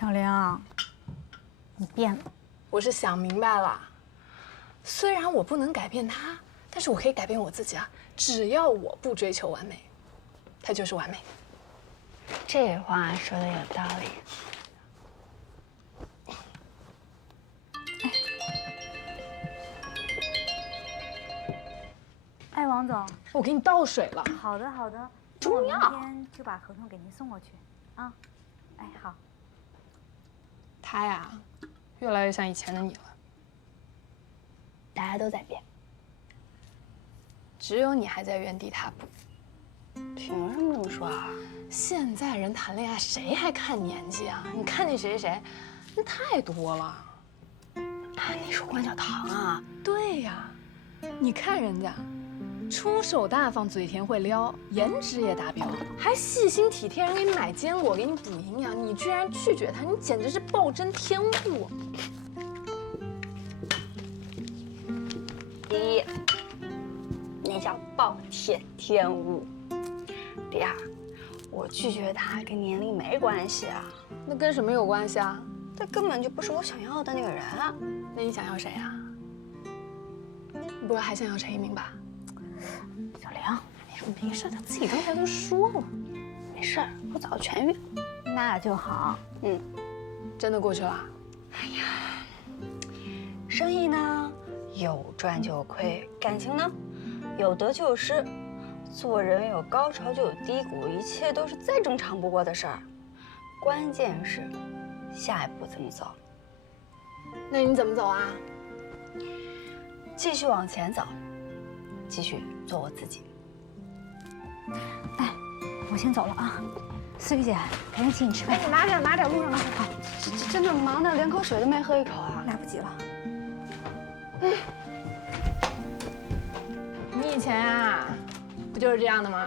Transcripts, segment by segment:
小玲，你变了。我是想明白了，虽然我不能改变他，但是我可以改变我自己啊。只要我不追求完美，他就是完美的。这话说的有道理。哎，王总，我给你倒水了。好的好的，中药。我明天就把合同给您送过去，啊。哎，好。他呀，越来越像以前的你了。大家都在变，只有你还在原地踏步。凭什么这么说啊？现在人谈恋爱谁还看年纪啊？你看那谁谁，那太多了。啊，你说关晓棠啊？对呀，你看人家，出手大方，嘴甜会撩，颜值也达标，还细心体贴，人给你买坚果，给你补营养，你居然拒绝他，你简直是暴殄天物。第一，那叫暴殄天物；第二，我拒绝他跟年龄没关系啊，那跟什么有关系啊？他根本就不是我想要的那个人啊。那你想要谁啊？你不会还想要陈一鸣吧？小玲，没事，他自己刚才都说了，没事，我早就痊愈，那就好。真的过去了。哎呀，生意呢有赚就有亏，感情呢有得就有失，做人有高潮就有低谷，一切都是再正常不过的事儿。关键是下一步怎么走。那你怎么走啊？继续往前走，继续做我自己。哎，我先走了啊，思雨姐，改天请你吃饭。哎，你拿点，路上拿点。好，真的忙的连口水都没喝一口啊，来不及了。你以前啊，不就是这样的吗？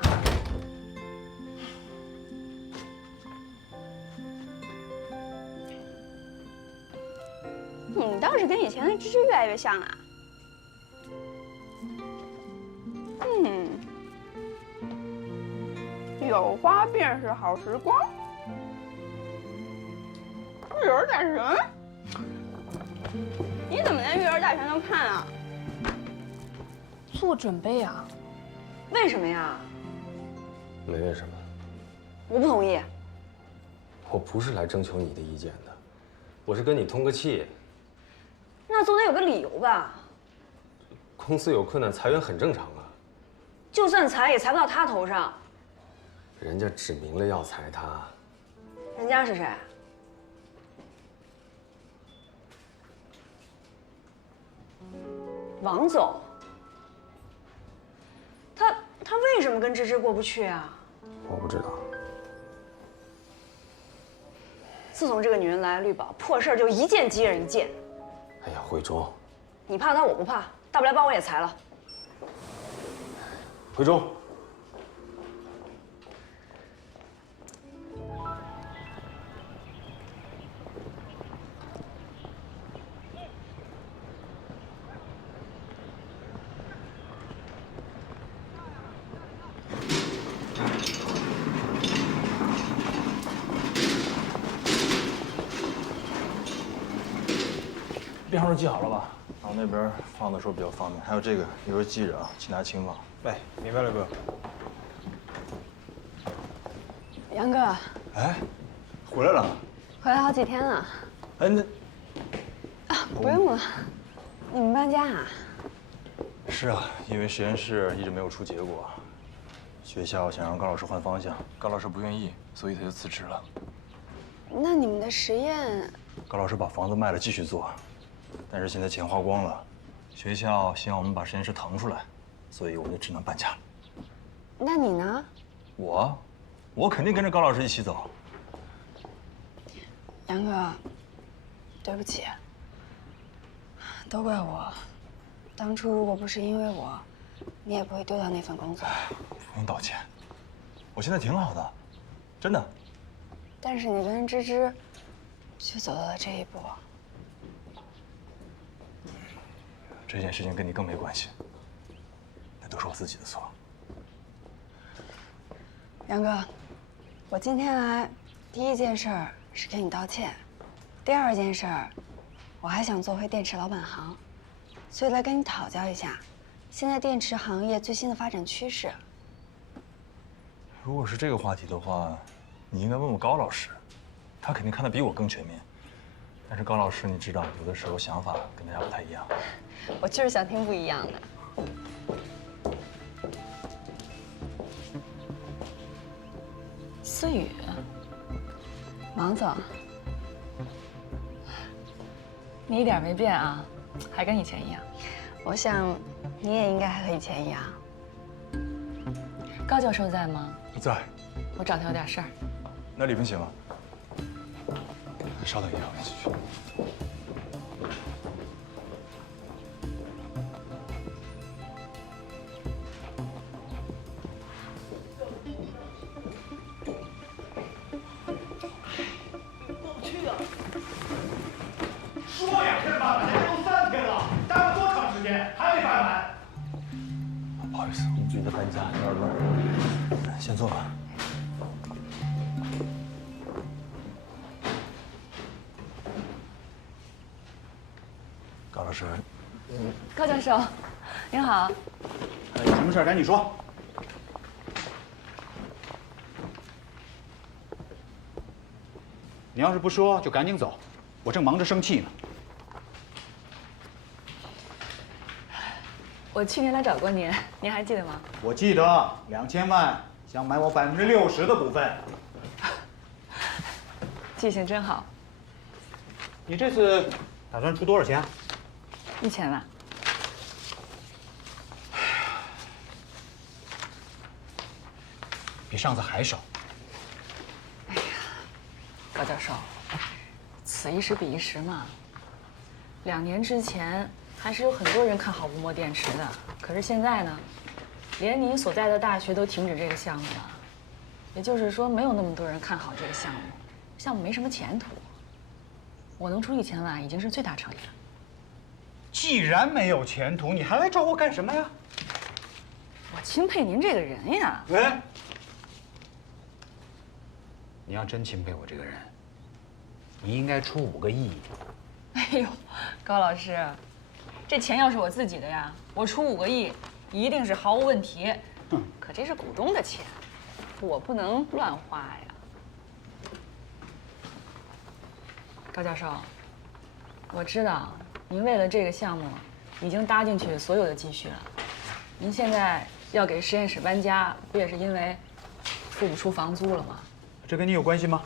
你倒是跟以前的芝芝越来越像啊。有花便是好时光，育儿大全。你怎么连育儿大全都看啊？做准备啊。为什么呀？没为什么，我不同意。我不是来征求你的意见的，我是跟你通个气。那总得有个理由吧？公司有困难，裁员很正常啊。就算裁也裁不到他头上。人家指明了要裁他。人家是谁？王总。他为什么跟芝芝过不去啊？我不知道。自从这个女人来了绿宝，破事儿就一件接着一件。哎呀，慧中，你怕他，我不怕，大不了把我也裁了。慧中，编号都记好了吧？然后那边放的时候比较方便。还有这个，一会儿记着啊，请拿轻放。哎，明白了，哥。杨哥，哎，回来了。回来好几天了。哎，那不用了。你们搬家啊？是啊，因为实验室一直没有出结果，学校想让高老师换方向，高老师不愿意，所以他就辞职了。那你们的实验？高老师把房子卖了继续做，但是现在钱花光了，学校希望我们把实验室腾出来，所以我们就只能搬家了。那你呢？我肯定跟着高老师一起走。杨哥，对不起，都怪我。当初如果不是因为我，你也不会丢掉那份工作。不用道歉，我现在挺好的，真的。但是你跟芝芝，却走到了这一步。这件事情跟你更没关系，那都是我自己的错。杨哥，我今天来第一件事儿是跟你道歉。第二件事儿，我还想做回电池老本行，所以来跟你讨教一下，现在电池行业最新的发展趋势。如果是这个话题的话，你应该问问高老师，他肯定看得比我更全面。但是高老师，你知道，有的时候想法跟大家不太一样。我就是想听不一样的。思雨，王总，你一点没变啊，还跟以前一样。我想你也应该还和以前一样。高教授在吗？不在。我找他有点事儿。那李文行啊？稍等一下，我继续。过不去啊！说2天办完，现在都3天了，耽误多长时间，还没办完？不好意思，我们组在搬家，有点乱。先坐吧。高老师，高教授，您好。有什么事赶紧说。你要是不说，就赶紧走，我正忙着生气呢。我去年来找过您，您还记得吗？我记得2000万想买我60%的股份。记性真好。你这次打算出多少钱？1000万。比上次还少。高教授，此一时彼一时嘛。2年之前还是有很多人看好无膜电池的，可是现在呢，连您所在的大学都停止这个项目了。也就是说，没有那么多人看好这个项目，项目没什么前途。我能出1000万，已经是最大诚意了。既然没有前途，你还来找我干什么呀？我钦佩您这个人呀。喂，你要真钦佩我这个人，你应该出5个亿。哎呦，高老师，这钱要是我自己的呀，我出5个亿，一定是毫无问题。可这是股东的钱，我不能乱花呀。高教授，我知道您为了这个项目，已经搭进去所有的积蓄了。您现在要给实验室搬家，不也是因为付不出房租了吗？这跟你有关系吗？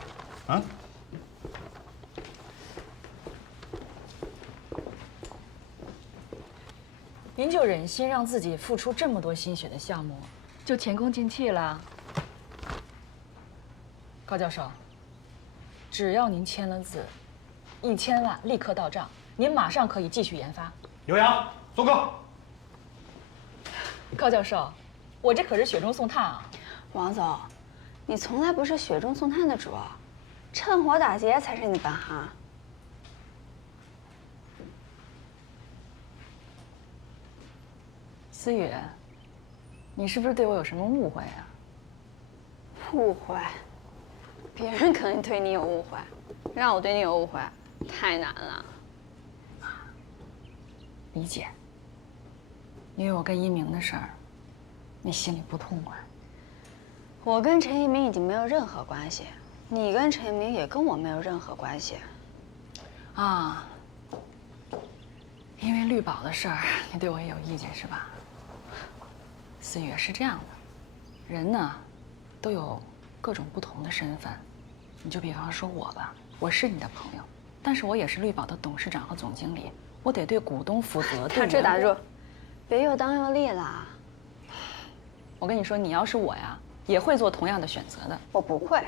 啊？您就忍心让自己付出这么多心血的项目，就前功尽弃了？高教授，只要您签了字，1000万立刻到账，您马上可以继续研发。刘洋，松哥。高教授，我这可是雪中送炭啊！王总，你从来不是雪中送炭的主，趁火打劫才是你的本行。思雨，你是不是对我有什么误会啊？误会？别人可能对你有误会，让我对你有误会，太难了。理解。因为我跟一鸣的事儿，你心里不痛快。我跟陈一鸣已经没有任何关系，你跟陈一鸣也跟我没有任何关系。啊，因为绿宝的事儿，你对我也有意见是吧？思雨，是这样的，人呢，都有各种不同的身份。你就比方说我吧，我是你的朋友，但是我也是绿宝的董事长和总经理，我得对股东负责。打住打住，别又当又立了。我跟你说，你要是我呀，也会做同样的选择的。我不会。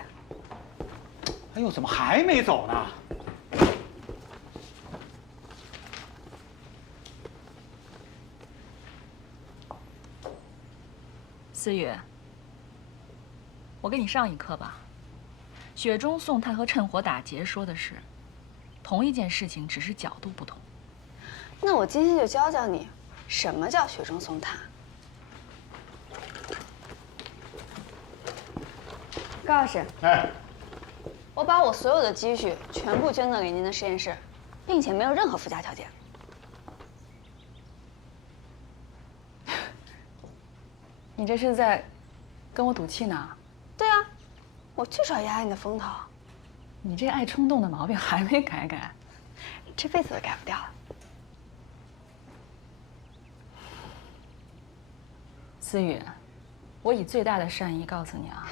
哎呦，怎么还没走呢？思雨，我给你上一课吧。雪中送炭和趁火打劫说的是同一件事情，只是角度不同。那我今天就教教你，什么叫雪中送炭。高老师，哎，我把我所有的积蓄全部捐赠给您的实验室，并且没有任何附加条件。你这是在跟我赌气呢？对啊，我就是要压压你的风头，你这爱冲动的毛病还没改。这辈子都改不掉了。思雨，我以最大的善意告诉你啊，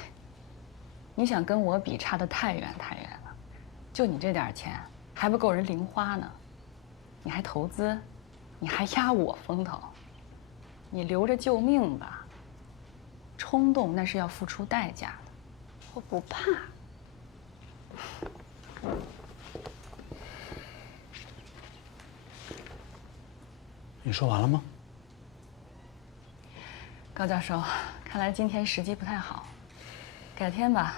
你想跟我比，差得太远太远了。就你这点钱，还不够人零花呢。你还投资，你还压我风头，你留着救命吧。冲动那是要付出代价的。我不怕。你说完了吗？高教授，看来今天时机不太好，改天吧，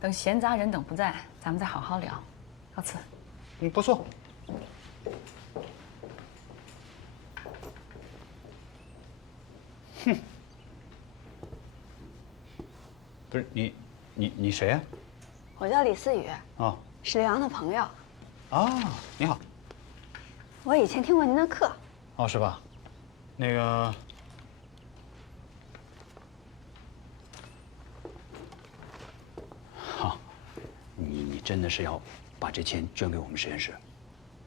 等闲杂人等不在，咱们再好好聊。告辞。不错。哼。不是你谁呀？我叫李思雨，哦，是刘洋的朋友。啊，你好。我以前听过您的课。哦，是吧？那个，好，你真的是要把这钱捐给我们实验室？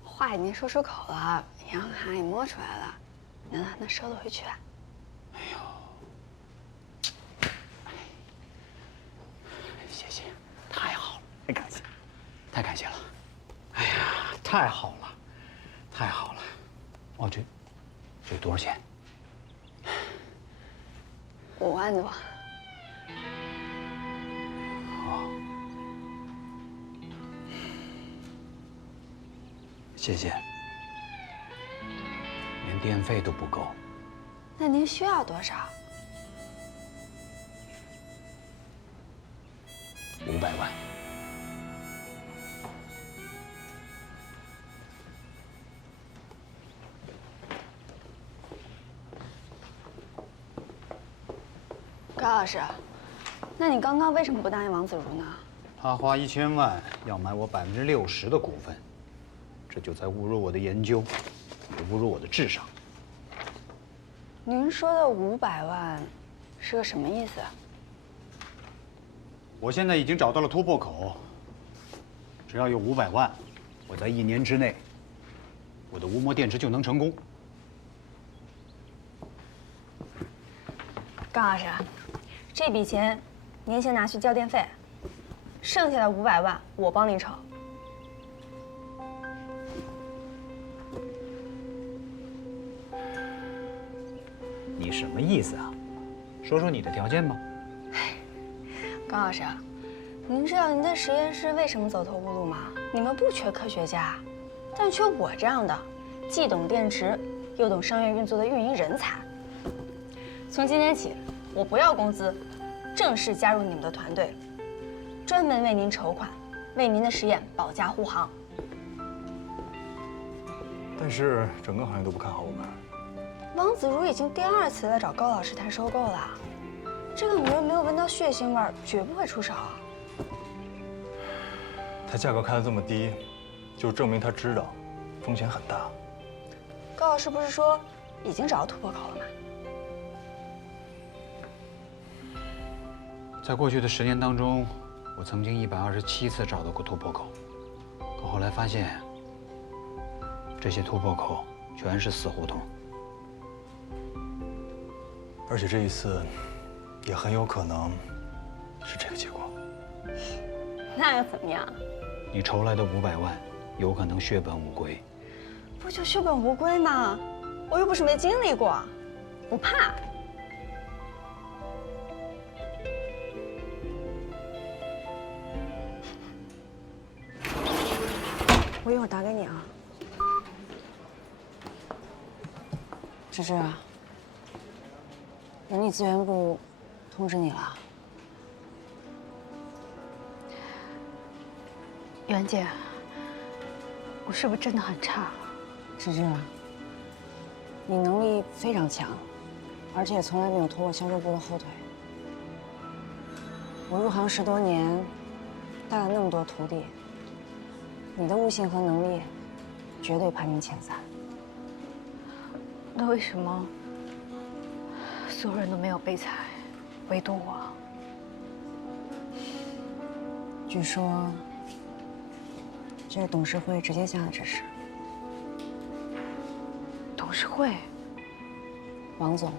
话已经说出口了，银行卡也摸出来了，那收得回去啊？哎呦，谢谢，太好了，太感谢，太感谢了。哎呀，太好了，太好了。哦，这多少钱5万多。哦，谢谢。连电费都不够。那您需要多少？500万。高老师，那你刚刚为什么不答应王子如呢？他花1000万要买我60%的股份，这就在侮辱我的研究，也侮辱我的智商。您说的500万是个什么意思？我现在已经找到了突破口，只要有500万，我在1年之内，我的无膜电池就能成功。高老师，这笔钱您先拿去交电费，剩下的500万我帮您筹。你什么意思啊？说说你的条件吧。高老师，您知道您的实验室为什么走投无路吗？你们不缺科学家，但缺我这样的既懂电池又懂商业运作的运营人才。从今天起，我不要工资，正式加入你们的团队，专门为您筹款，为您的实验保驾护航。但是整个行业都不看好我们。王子如已经第2次来找高老师谈收购了，这个女人没有闻到血腥味儿，绝不会出手啊。他价格开得这么低，就证明他知道风险很大。高老师不是说已经找到突破口了吗？在过去的10年当中，我曾经127次找到过突破口，可后来发现，这些突破口全是死胡同。而且这一次，也很有可能是这个结果。那又怎么样？你筹来的500万，有可能血本无归。不就血本无归吗？我又不是没经历过，不怕。我一会儿打给你啊。芝芝，人力资源部通知你了。袁姐，我是不是真的很差？芝芝，你能力非常强，而且从来没有拖过销售部的后腿。我入行10多年，带了那么多徒弟，你的悟性和能力绝对排名前3。那为什么所有人都没有被裁，唯独我？据说这是董事会直接下的指示。董事会？王总。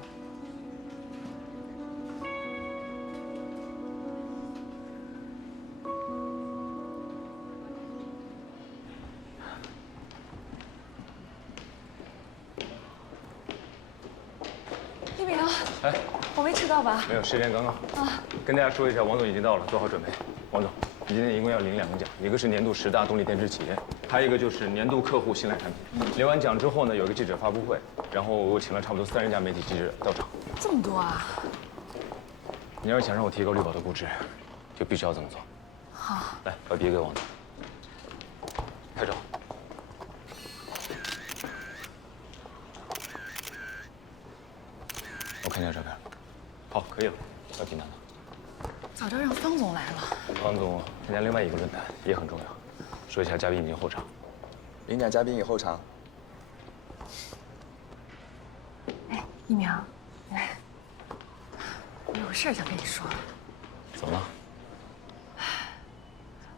一鸣，哎，我没迟到吧？没有，时间刚刚。啊，跟大家说一下，王总已经到了，做好准备。王总，你今天一共要领2个奖，一个是年度10大动力电池企业，还有一个就是年度客户信赖产品。领完奖之后呢，有一个记者发布会，然后我请了差不多30家媒体记者到场。这么多啊！你要是想让我提高绿宝的估值，就必须要这么做。好，来，把笔给王总。拍照。我看一下照片。好，可以了，把笔拿走。早知道让方总来了。王总参加另外一个论坛也很重要，说一下嘉宾已经候场。领奖嘉宾已候场。哎，一鸣，来，我有事想跟你说。怎么了？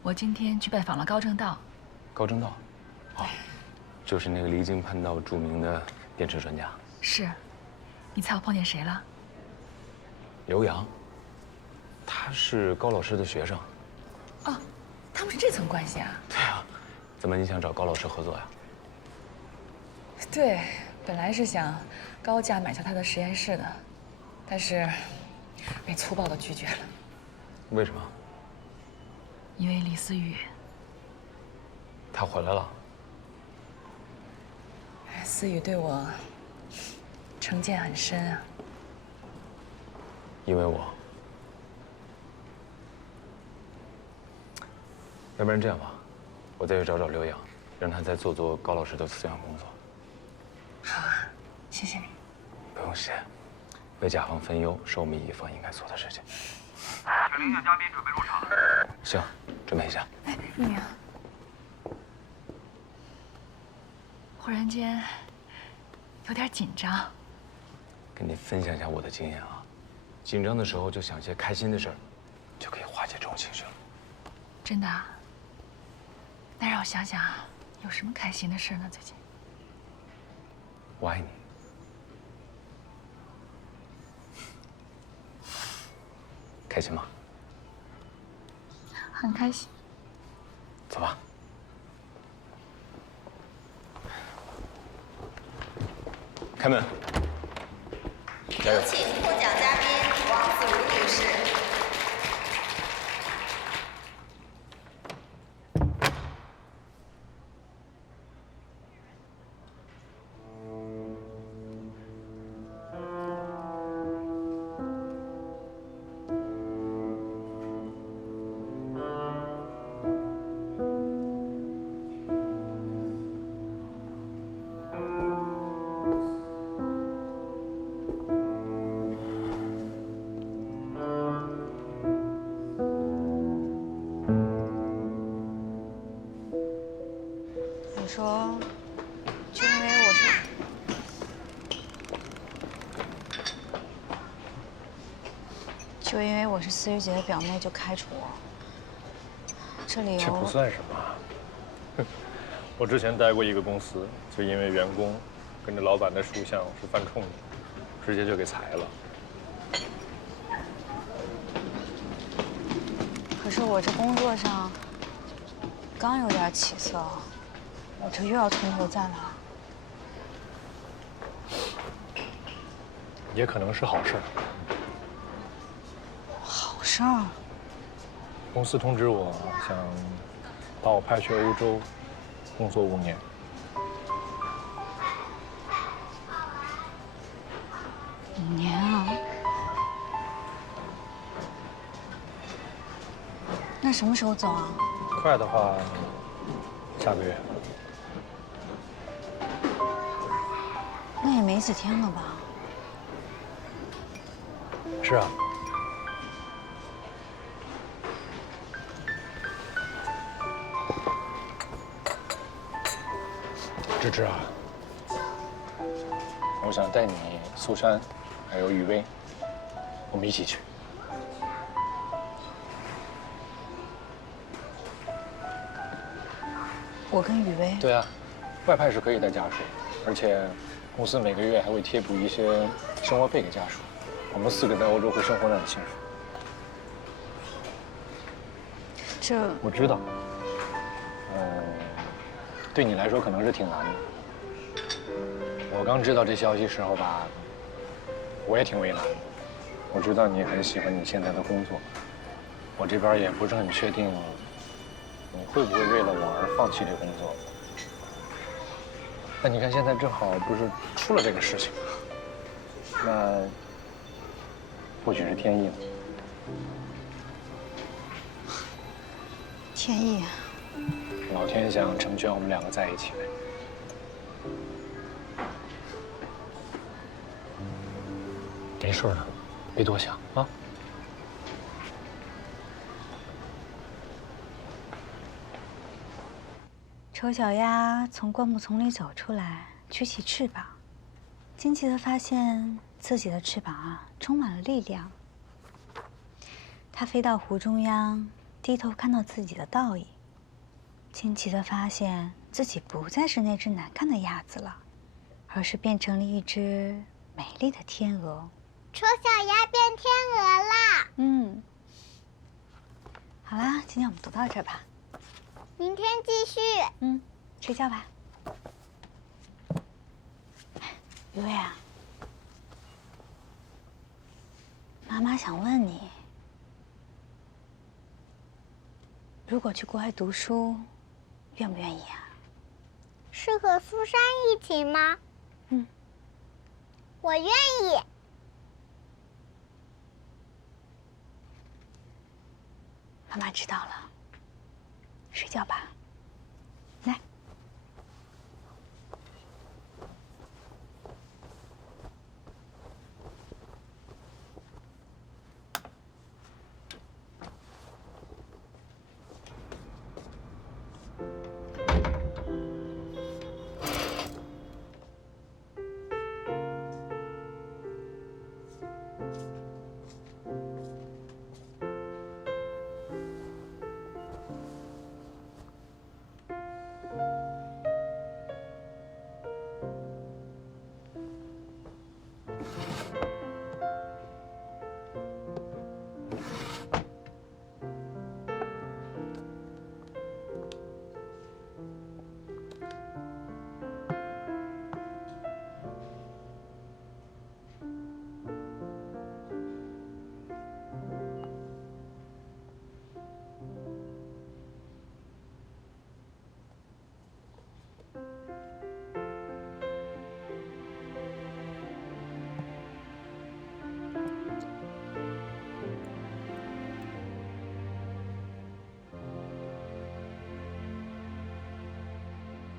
我今天去拜访了高正道。高正道，哦，就是那个离经叛道著名的电池专家。是，你猜我碰见谁了？刘洋。他是高老师的学生。哦，他们是这层关系啊？对啊，怎么你想找高老师合作呀？对，本来是想高价买下他的实验室的，但是被粗暴地拒绝了。为什么？因为李思雨。他回来了。思雨对我成见很深啊。因为我。要不然这样吧，我再去找找刘洋，让他再做高老师的思想工作。好啊，谢谢你。不用谢，为甲方分忧是我们乙方应该做的事情。请领奖嘉宾准备入场。行，准备一下。哎，一鸣，忽然间有点紧张。跟你分享一下我的经验啊，紧张的时候就想些开心的事儿，就可以化解这种情绪了。真的啊？那让我想想，有什么开心的事呢？最近？我爱你。开心吗？很开心。走吧。开门。加油！有请获奖嘉宾王子如女士。你说，就因为我是，就因为我是思雨姐的表妹就开除我？这理由这不算什么。我之前待过一个公司，就因为员工跟着老板的书相是犯冲的，直接就给裁了。可是我这工作上刚有点起色，我这又要从头再来。也可能是好事儿。好事儿？公司通知我，想把我派去欧洲工作5年。5年啊？那什么时候走啊？快的话，下个月。那也没几天了吧？是啊。芝芝啊，我想带你、苏珊，还有雨薇，我们一起去。我跟雨薇。对啊，外派是可以带家属，而且公司每个月还会贴补一些生活费给家属。我们4个在欧洲会生活得很幸福。这我知道，对你来说可能是挺难的。我刚知道这消息时候吧，我也挺为难的。我知道你很喜欢你现在的工作，我这边也不是很确定，你会不会为了我而放弃这工作？但你看现在正好不是出了这个事情，那或许是天意呢。天意。老天想成全我们2个在一起呗。没事的，别多想啊。丑小鸭从灌木丛里走出来，举起翅膀，惊奇地发现自己的翅膀充满了力量。它飞到湖中央，低头看到自己的倒影，惊奇地发现自己不再是那只难看的鸭子了，而是变成了一只美丽的天鹅。丑小鸭变天鹅啦！好啦，今天我们读到这儿吧。明天继续。睡觉吧。雨薇啊，妈妈想问你，如果去国外读书，愿不愿意啊？是和苏珊一起吗？我愿意。妈妈知道了，睡觉吧。来。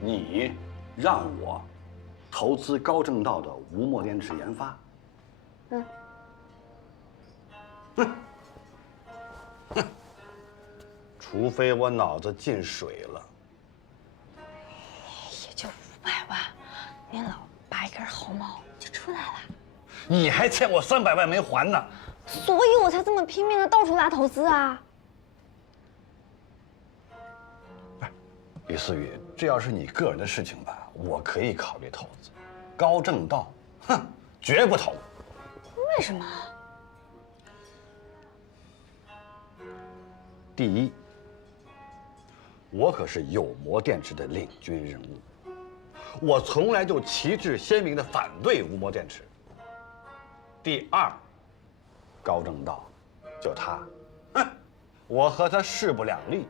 你让我投资高正道的无墨电池研发，除非我脑子进水了。也就500万，您老拔一根毫毛就出来了。你还欠我300万没还呢，所以我才这么拼命的到处拉投资啊。李思雨，这要是你个人的事情吧，我可以考虑投资。高正道，绝不投。为什么？第一，我可是有膜电池的领军人物，我从来就旗帜鲜明地反对无膜电池。第二，高正道，就他，我和他势不两立。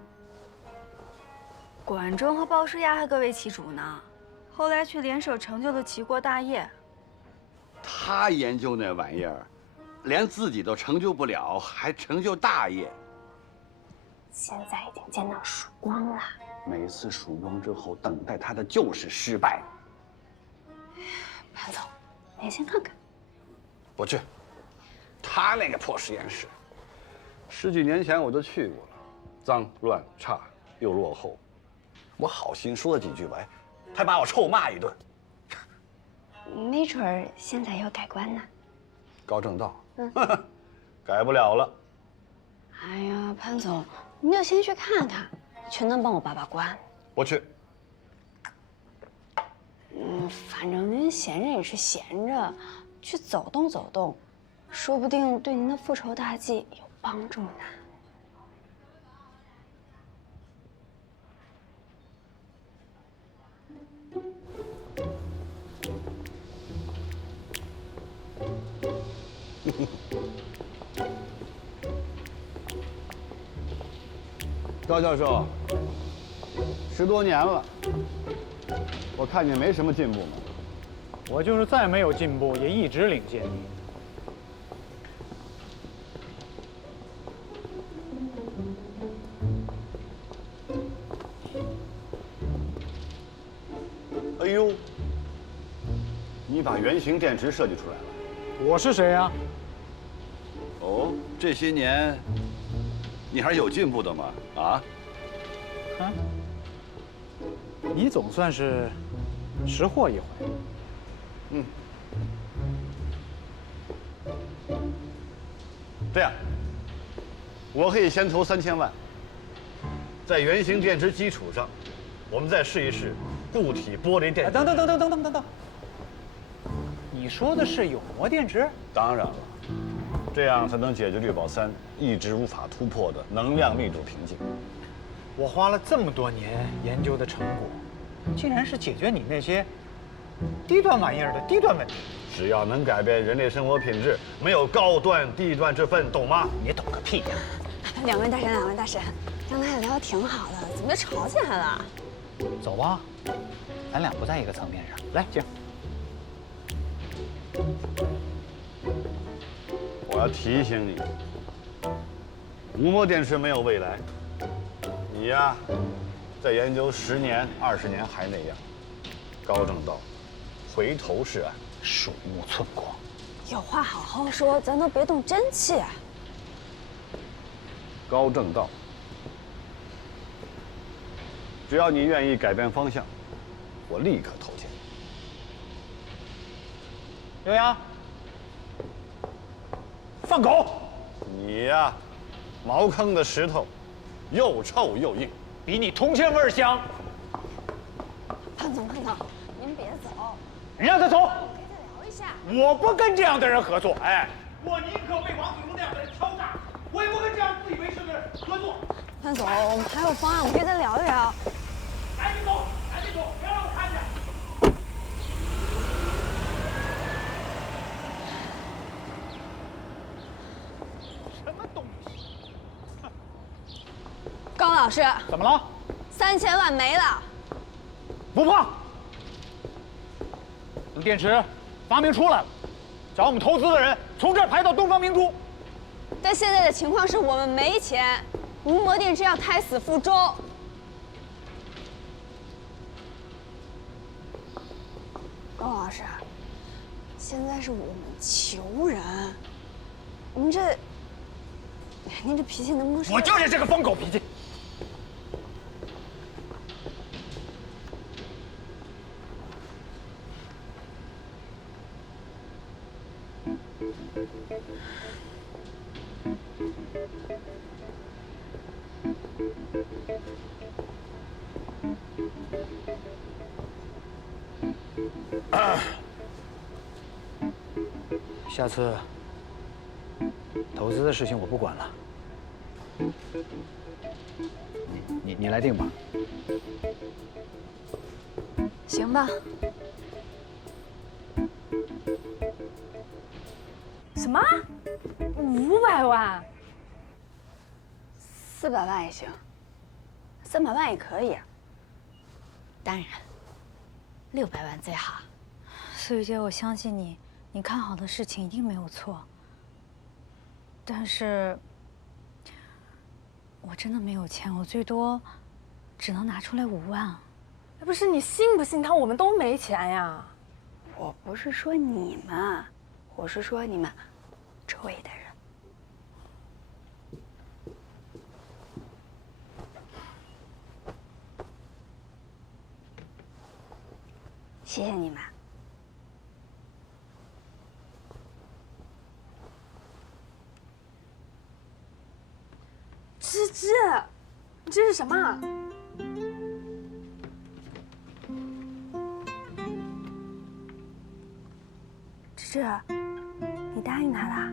管仲和鲍叔牙还各为其主呢，后来却联手成就了齐国大业。他研究那玩意儿，连自己都成就不了，还成就大业。现在已经见到曙光了。每次曙光之后，等待他的就是失败。潘总，你先看看。不去，他那个破实验室，10几年前我就去过了，脏乱差又落后。我好心说了几句吧，还把我臭骂一顿。没准儿现在有改观呢。高正道，改不了了。哎呀，潘总，你就先去看看，全能帮我把把关。我去。反正您闲着也是闲着，去走动走动，说不定对您的复仇大计有帮助呢。高教授，10多年了，我看你没什么进步嘛。我就是再没有进步，也一直领先你。哎呦，你把原型电池设计出来了？我是谁呀？哦，这些年你还是有进步的嘛？啊？你总算是识货一回。这样，我可以先投3000万，在原型电池基础上，我们再试一试固体玻璃电池。等，你说的是有膜电池？当然了，这样才能解决绿宝3一直无法突破的能量密度瓶颈。我花了这么多年研究的成果，竟然是解决你那些低端玩意儿的低端问题。只要能改变人类生活品质，没有高端低端之分，懂吗？你懂个屁呀！两位大神，刚才聊得挺好的，怎么就吵起来了？走吧，咱俩不在一个层面上。来，请。我要提醒你，无膜电池没有未来。你呀，再研究10年、20年还那样。高正道，回头是岸，鼠目寸光。有话好好说，咱都别动真气。高正道，只要你愿意改变方向，我立刻投钱。刘洋，放狗！你呀，茅坑的石头，又臭又硬，比你铜钱味香。潘总，您别走，让他走。可以再聊一下。我不跟这样的人合作。哎，我宁可被王子如那样的人敲诈，我也不跟这样自以为是的人合作。潘总，我们还有方案，我们可以再聊一聊。赶紧走，不要让我看见。什么东西？高老师，怎么了？3000万没了。不怕，等电池发明出来了，找我们投资的人从这儿排到东方明珠。但现在的情况是我们没钱，无膜电池要胎死腹中。高老师，现在是我们求人，您这脾气能不能？我就是这个疯狗脾气。下次投资的事情我不管了，你来定吧。行吧。什么？500万？400万也行，300万也可以。当然，600万最好。素玉姐，我相信你，你看好的事情一定没有错。但是，我真的没有钱，我最多只能拿出来5万。不是你信不信他？我们都没钱呀。我不是说你们，我是说你们周围的人。谢谢你们。芝芝，这是什么？芝芝，你答应他啦？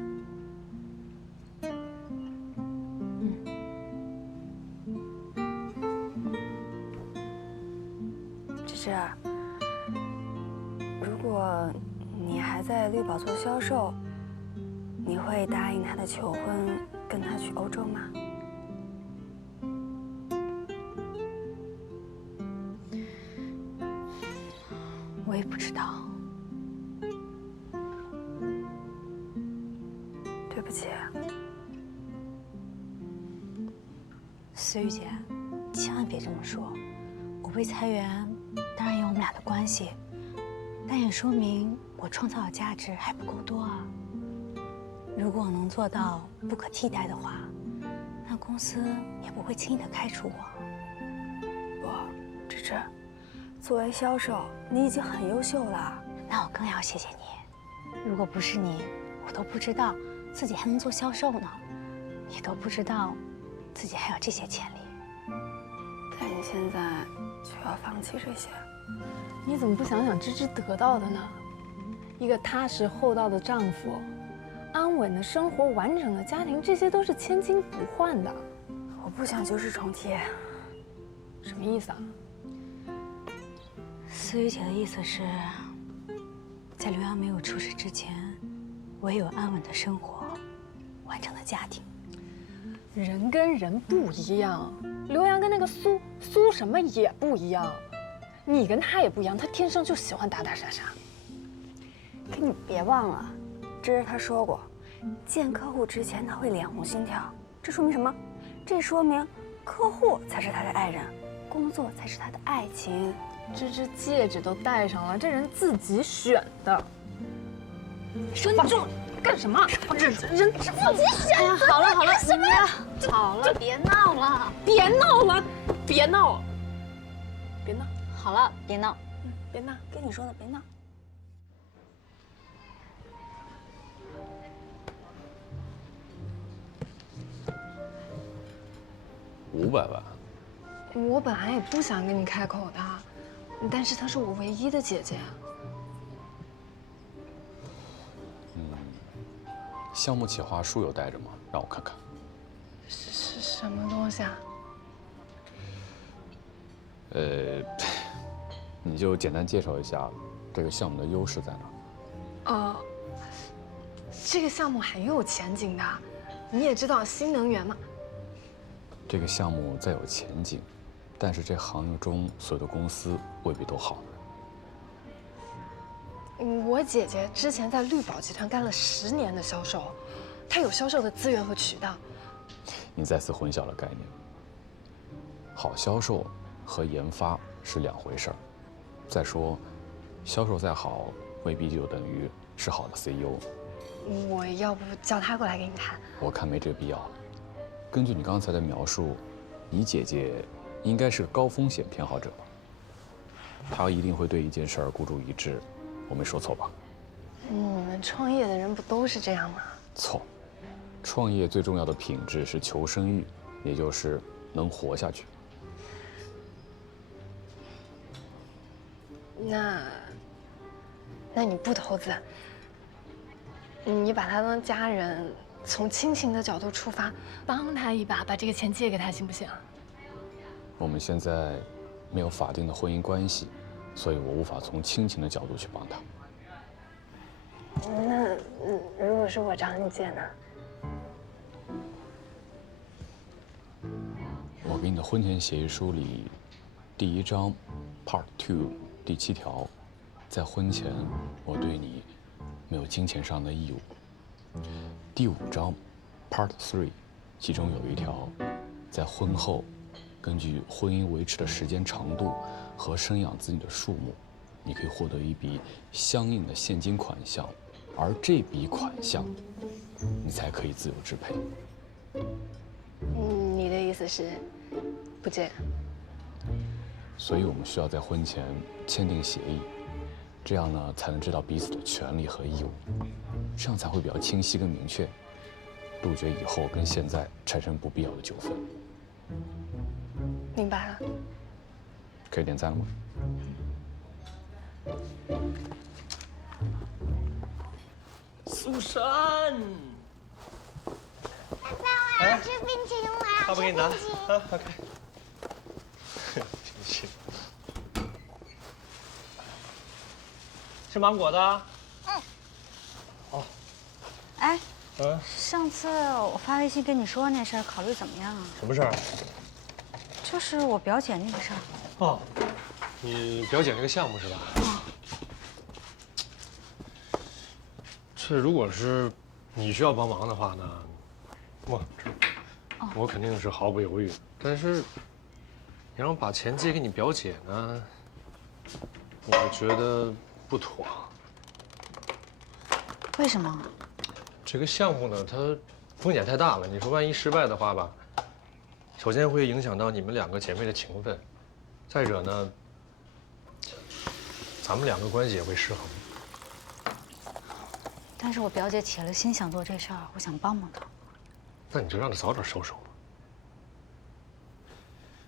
芝芝，如果你还在绿宝做销售，你会答应他的求婚，跟他去欧洲吗？我也不知道，对不起。思雨姐，千万别这么说。我被裁员，当然有我们俩的关系，但也说明我创造的价值还不够多啊。如果我能做到不可替代的话，那公司也不会轻易的开除我。不，芝芝。作为销售，你已经很优秀了，那我更要谢谢你。如果不是你，我都不知道自己还能做销售呢，也都不知道自己还有这些潜力。但你现在却要放弃这些，你怎么不想想芝芝得到的呢？一个踏实厚道的丈夫，安稳的生活，完整的家庭，这些都是千金不换的。我不想旧事重提。什么意思啊？思雨姐的意思是，在刘洋没有出事之前，我也有安稳的生活，完整的家庭。人跟人不一样，刘洋跟那个苏什么也不一样，你跟他也不一样，他天生就喜欢打打杀杀。可你别忘了，芝芝她说过，见客户之前他会脸红心跳，这说明什么？这说明客户才是他的爱人，工作才是他的爱情。芝芝戒指都戴上了，这人自己选的。尊重干什么？人自己选。哎呀，好了好了，你们好了，别闹了，别闹了，别闹，别闹。好了，别闹，别闹，跟你说呢，别闹。500万。我本来也不想跟你开口的，但是她是我唯一的姐姐。项目企划书有带着吗？让我看看。是什么东西啊？你就简单介绍一下这个项目的优势在哪？这个项目很有前景的，你也知道新能源嘛。这个项目再有前景，但是这行业中所有的公司未必都好。我姐姐之前在绿宝集团干了10年的销售，她有销售的资源和渠道。你再次混淆了概念。好销售和研发是2回事儿。再说，销售再好，未必就等于是好的 CEO。我要不叫她过来给你谈？我看没这个必要。根据你刚才的描述，你姐姐应该是个高风险偏好者吧？她一定会对一件事儿孤注一掷。我没说错吧？你们创业的人不都是这样吗？错，创业最重要的品质是求生欲，也就是能活下去。那你不投资，你把他当家人，从亲情的角度出发，帮他一把，把这个钱借给他，行不行？我们现在没有法定的婚姻关系，所以我无法从亲情的角度去帮他。那如果是我找你借呢？我给你的婚前协议书里，第1章 Part 2第7条，在婚前我对你没有金钱上的义务。第5章 Part 3其中有一条，在婚后，根据婚姻维持的时间长度和生养子女的数目，你可以获得一笔相应的现金款项，而这笔款项，你才可以自由支配。你的意思是不借？所以我们需要在婚前签订协议，这样呢才能知道彼此的权利和义务，这样才会比较清晰跟明确，杜绝以后跟现在产生不必要的纠纷。明白了。可以点赞了吗？苏珊，爸爸，我要吃冰淇淋，我要吃冰淇淋。啊 ，OK。真是。吃芒果的。哦。哎，上次我发微信跟你说那事儿，考虑怎么样啊？什么事儿？就是我表姐那个事儿。哦，你表姐那个项目是吧？这如果是你需要帮忙的话呢，我肯定是毫不犹豫的。但是，你让我把钱借给你表姐呢，我觉得不妥。为什么？这个项目呢，它风险太大了。你说万一失败的话吧，首先会影响到你们两个姐妹的情分，再者呢，咱们两个关系也会失衡。但是我表姐起了心想做这事儿，我想帮帮她。那你就让她早点收手吧。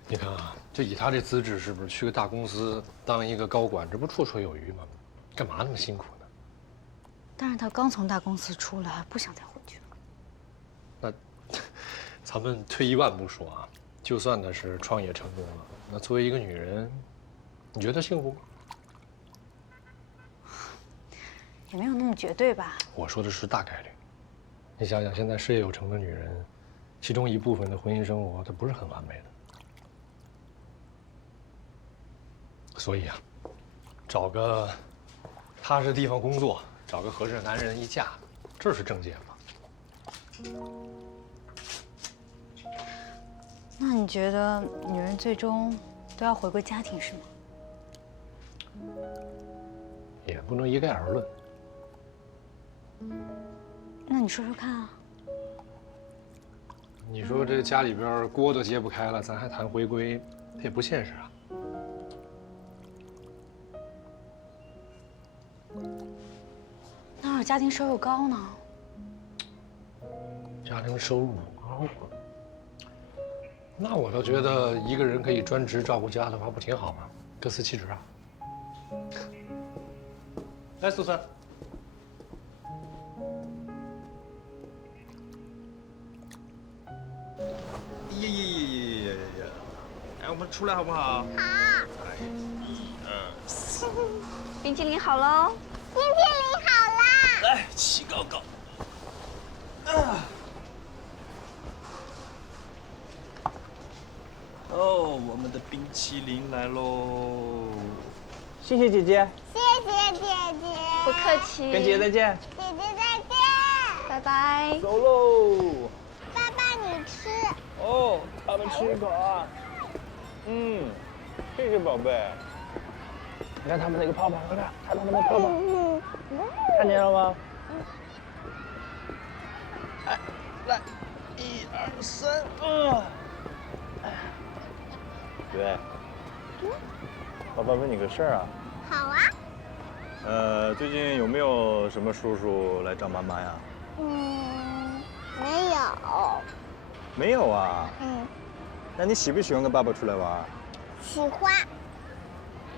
你看啊，就以她这资质，是不是去个大公司当一个高管，这不绰绰有余吗？干嘛那么辛苦呢？但是她刚从大公司出来，不想再回去了。那咱们退一万步说啊，就算她是创业成功了，那作为一个女人，你觉得幸福吗？也没有那么绝对吧。我说的是大概率。你想想，现在事业有成的女人，其中一部分的婚姻生活，它不是很完美的。所以啊，找个踏实的地方工作，找个合适的男人一嫁，这是正解吗？那你觉得女人最终都要回归家庭是吗？也不能一概而论。那你说说看啊。你说这家里边锅都揭不开了，咱还谈回归，这也不现实啊。那要是家庭收入高呢？家庭收入高，那我倒觉得一个人可以专职照顾家的话，不挺好吗？各司其职啊。来，苏珊。哎，我们出来好不好？好。冰淇淋好喽！冰淇淋好啦！来，起高高。哦，我们的冰淇淋来喽！谢谢姐姐。谢谢姐姐。不客气。跟姐姐再见。姐姐再见。拜拜。走喽。爸爸，你吃。哦，爸爸吃一口啊。谢谢宝贝。你看他们那个泡泡，看他们那泡泡，看见了吗？哎，来，1、2、3，对。爸爸问你个事儿啊。好啊。最近有没有什么叔叔来找妈妈呀？没有。没有啊。那你喜不喜欢跟爸爸出来玩？喜欢。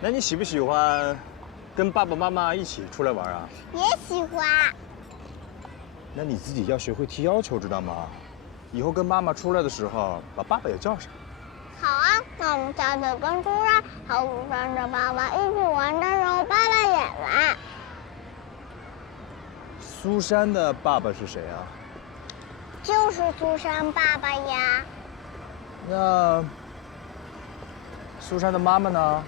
那你喜不喜欢跟爸爸妈妈一起出来玩啊？也喜欢。那你自己要学会提要求，知道吗？以后跟妈妈出来的时候，把爸爸也叫上。好啊，那我们下次跟苏珊和苏珊的爸爸一起玩的时候，爸爸也来。苏珊的爸爸是谁啊？就是苏珊爸爸呀。那苏珊的妈妈呢？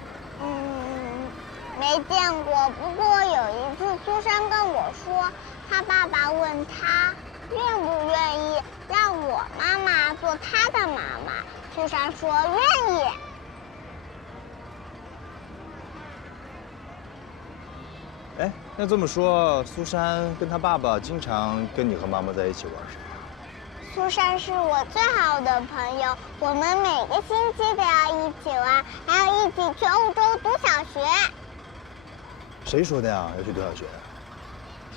没见过。不过有一次，苏珊跟我说，她爸爸问她愿不愿意让我妈妈做她的妈妈。苏珊说愿意。哎，那这么说，苏珊跟她爸爸经常跟你和妈妈在一起玩是吗？苏珊是我最好的朋友，我们每个星期都要一起玩，还要一起去欧洲读小学。谁说的呀？要去读小学？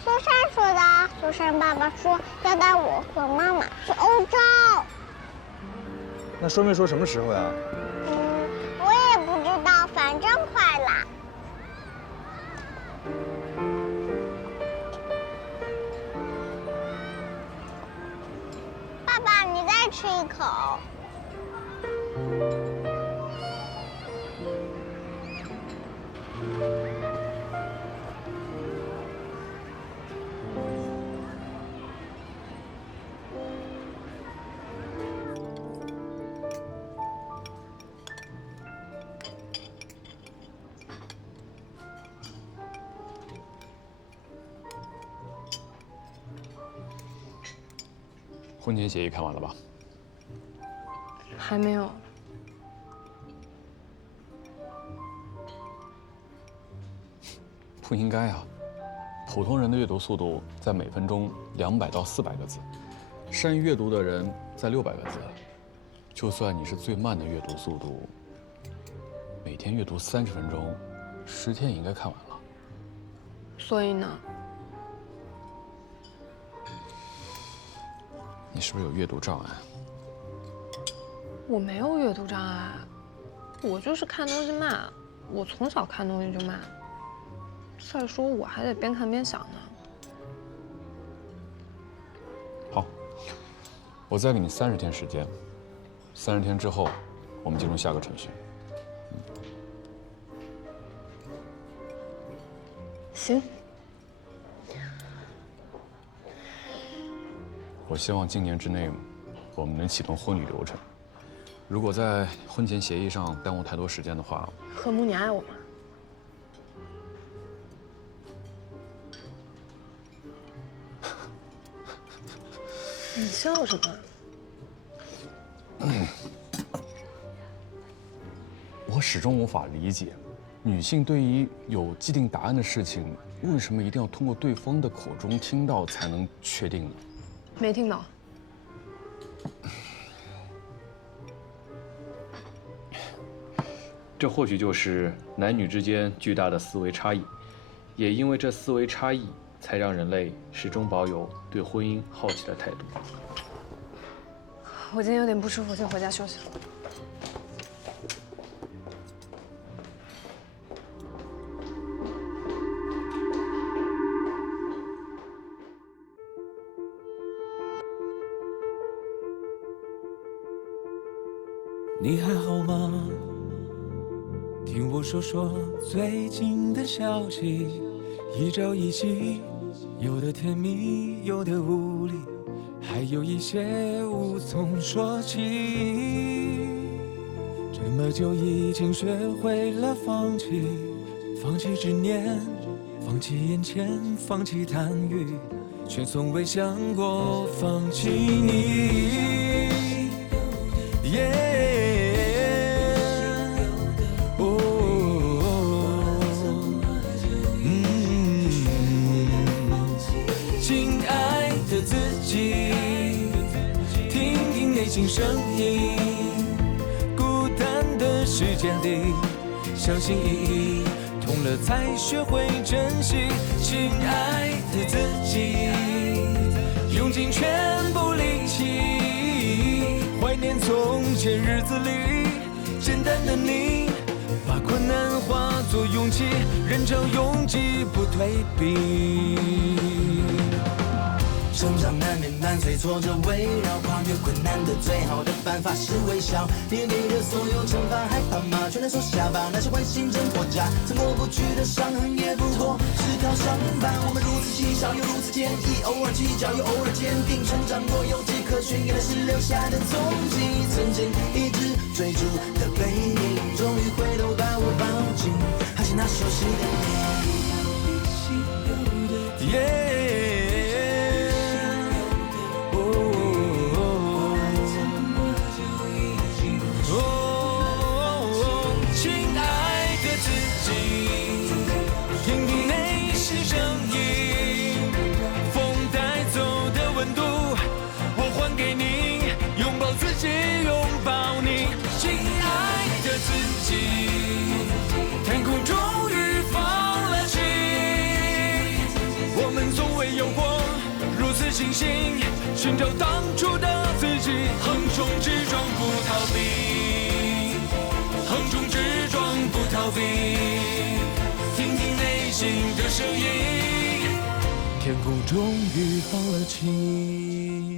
苏珊说的。苏珊爸爸说要带我和妈妈去欧洲。那说没说什么时候呀？我也不知道，反正快啦。爸爸，你再吃一口。婚前协议看完了吧？还没有。不应该啊！普通人的阅读速度在每分钟200到400个字，善于阅读的人在600个字。就算你是最慢的阅读速度，每天阅读30分钟，10天也应该看完了。所以呢？你是不是有阅读障碍？我没有阅读障碍，我就是看东西慢。我从小看东西就慢。再说我还得边看边想呢。好，我再给你30天时间，30天之后，我们进入下个程序。行。我希望今年之内，我们能启动婚礼流程。如果在婚前协议上耽误太多时间的话，贺母，你爱我吗？你笑什么？我始终无法理解，女性对于有既定答案的事情，为什么一定要通过对方的口中听到才能确定呢？没听到。这或许就是男女之间巨大的思维差异，也因为这思维差异，才让人类始终保有对婚姻好奇的态度。我今天有点不舒服，先回家休息了。你还好吗？听我说说最近的消息，一朝一夕，有的甜蜜，有的无力，还有一些无从说起。这么久已经学会了放弃，放弃执念，放弃眼前，放弃贪欲，却从未想过放弃你。亲爱的自己，听听内心声音，孤单的时间里，小心翼翼，痛了才学会珍惜。亲爱的自己，用尽全部力气，怀念从前日子里简单的你，把困难化作勇气，人潮拥挤不退避。成长难免伴随挫折围绕，跨越困难的最好的办法是微笑。别给的所有惩罚害怕吗？全都收下吧，那些坏心真破假，曾过不去的伤痕也不过是条伤疤。我们如此细小又如此坚毅，偶尔计较又偶尔坚定，成长过有迹可循，原来是留下的踪迹。曾经一直追逐的背影，终于回头把我抱紧，还是那熟悉的你。拥抱自己，拥抱你。信心，寻找当初的自己，横冲直撞不逃避，横冲直撞不逃避，听听内心的声音，天空终于放了晴。